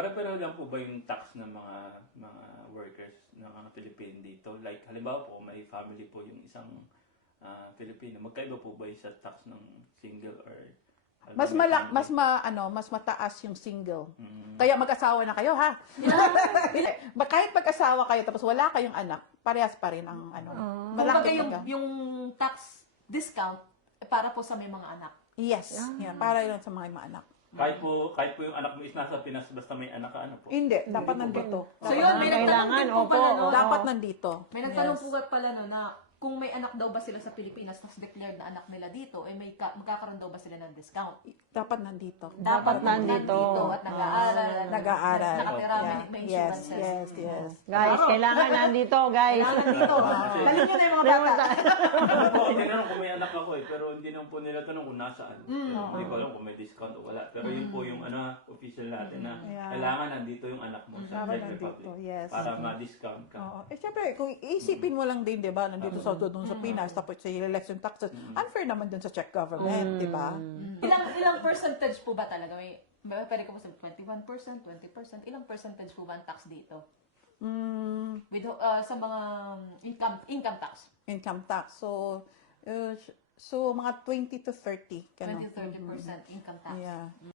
Pare-pareho lang po ba yung tax ng mga workers ng mga Pilipino dito? Like, halimbawa po, may family po yung isang Pilipino. Magkaiba po ba yung sa tax ng single or Mas mas mataas yung single. Kaya mag-asawa na kayo, ha? Kahit mag-asawa kayo tapos wala kayong anak, parehas pa rin ang Kumbaga malaki yung tax discount para po sa may mga anak. Yes, yeah, para yun sa mga anak. kahit po yung anak mo is nasa Pinas, basta may anak ka, ano po? Hindi, dapat nandito. So yun, may nagtanong din po pala, no? Dapat nandito. May nagtanong po pala, no, na kung may anak daw ba sila sa Pilipinas tapos declared na anak nila dito, eh magkakaroon daw ba sila ng discount? Dapat nandito. Dapat nandito. At nag-aaral. Nag-aaral. Nakatira, Yeah. may Yes, insurances. yes. Guys, kailangan nandito, guys. Kailangan dito. Galing nyo na yung mga bata. Po, tinanong kung may anak ako pero hindi naman po nila tanong kung nasaan. Hindi ko alam kung may discount o wala. Pero yun po yung official natin na kailangan nandito yung anak mo sa Dapat Czech Republic. nandito, yes. Para ma-discount ka. Oo. Eh, syempre, kung iisipin mo lang din, di ba, nandito sa Pinas, tapos sa election taxes, unfair naman dun sa Czech government, di ba? Ilang percentage po ba talaga? Pwede ko po sabihin, 21%, 20%, ilang percentage po ba ang tax dito? With, sa mga income tax? Income tax. So mga 20 to 30. 20-30% income tax. Yeah.